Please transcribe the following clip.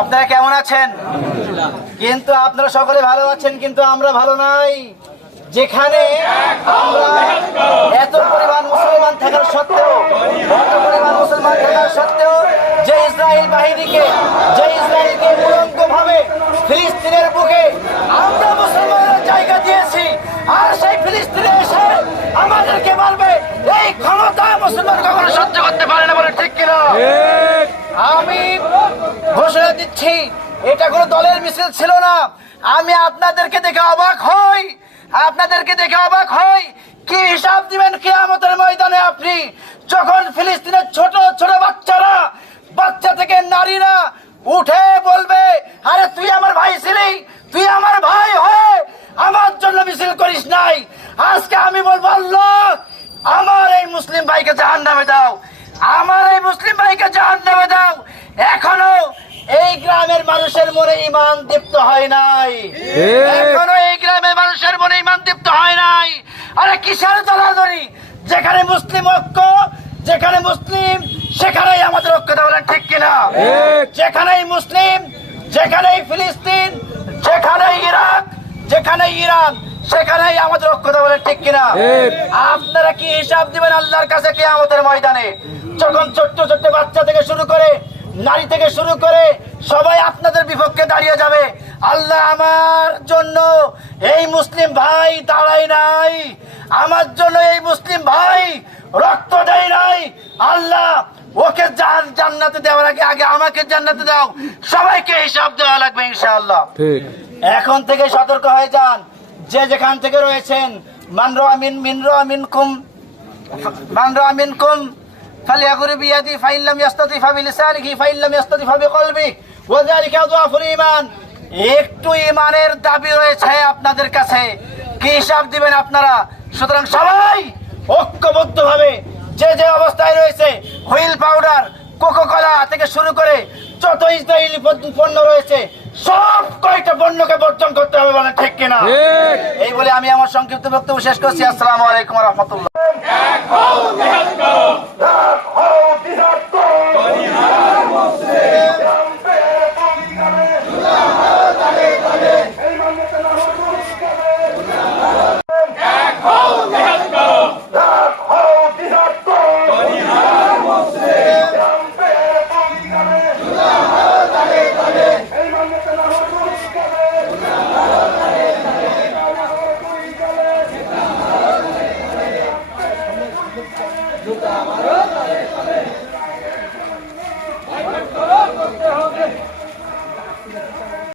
আপনারা কেমন আছেন? কিন্তু আপনারা সকলে ভালো আছেন, কিন্তু আমরা ভালো নাই। যেখানে আমরা এত পরিমাণ মুসলমান থাকার সত্ত্বেও, এত পরিমাণ মুসলমান থাকার সত্ত্বেও যে ইসরায়েল বাহিনীকে, যে ইসরায়েলকে উলঙ্গ ভাবে ফিলিস্তিনের বুকে আমরা মুসলমানের জায়গা দিয়েছি, আর সেই ফিলিস্তিনে এসে আমাদেরকে বলবে, এই ক্ষমতা মুসলমান কখনো সহ্য করতে পারে না বলে ঠিক কিনা? ঘোষণা দিচ্ছি, এটা কোনো দলের মিছিল ছিল না। আমি আপনাদেরকে দেখে অবাক হই। আপনাদেরকে দেখে অবাক হই কি হিসাব দিবেন কিয়ামতের ময়দানে আপনি? যখন ফিলিস্তিনের ছোট ছোট বাচ্চারা, বাচ্চা থেকে নারীরা উঠে বলবে, আরে তুই আমার ভাই ছিলি, তুই আমার ভাই হয়ে আমার জন্য মিছিল করিস নাই। আজকে আমি বলব, আল্লাহ, আমার এই মুসলিম ভাইকে জাহান নামে দাও। আমার এই মুসলিম ভাইকে জাহান নামে দাও। এখনও এই গ্রামের মানুষের মনে ইমান দীপ্ত হয় নাই। এখনও এই গ্রামের মানুষের মনে ইমান দীপ্ত হয় নাই। আরে কিসের দলাদলি? যেখানে মুসলিম ঐক্য যেখানে মুসলিম সেখানেই আমাদের ঐক্যতা বলেন ঠিক কিনা? যেখানেই মুসলিম যেখানেই ফিলিস্তিন যেখানেই ইরাক যেখানেই ইরান সেখানেই আমাদের ঐক্যতা বলেন ঠিক কিনা? আপনারা কি হিসাব দিবেন আল্লাহর কাছে কি আমাদের ময়দানে? যখন ছোট্ট ছোট্ট বাচ্চা থেকে শুরু করে নারী থেকে শুরু করে সবাই আপনাদের বিপক্ষে দাঁড়িয়ে যাবে। আল্লাহ আমার জন্য এই মুসলিম ভাই দাঁড়াই নাই। আমার জন্য এই মুসলিম ভাই রক্ত দেয় নাই। আল্লাহ ওকে জান জান্নাতে দেওয়ার আগে আগে আমাকে জান্নাতে দাও। সবাইকে হিসাব দেওয়া লাগবে ইনশাআল্লাহ। এখন থেকে সতর্ক হয়ে যান। যে যেখান থেকে রয়েছেন মানরো আমিন মিনরো আমিন কুম মানরো আমিন কুম فليغر بيدي فإن لم يستطع فبلسانه فإن لم يستطع فبقلبه وذلك أضعف الإيمان একটু ইমানের দাবি রয়েছে আপনাদের কাছে কি হিসাব দিবেন আপনারা সুতরাং সবাই ঐক্যবদ্ধ ভাবে যে যে অবস্থায় রয়েছে হুইল পাউডার কোকো কলা থেকে শুরু করে যত ইসরায়েলি পণ্য- পণ্য রয়েছে সব কয়টা পণ্যকে বর্জন করতে হবে বলেন ঠিক কিনা ঠিক এই বলে আমি আমার সংক্ষিপ্ত বক্তব্য শেষ করছি আসসালামু আলাইকুম রহমতুল্লাহ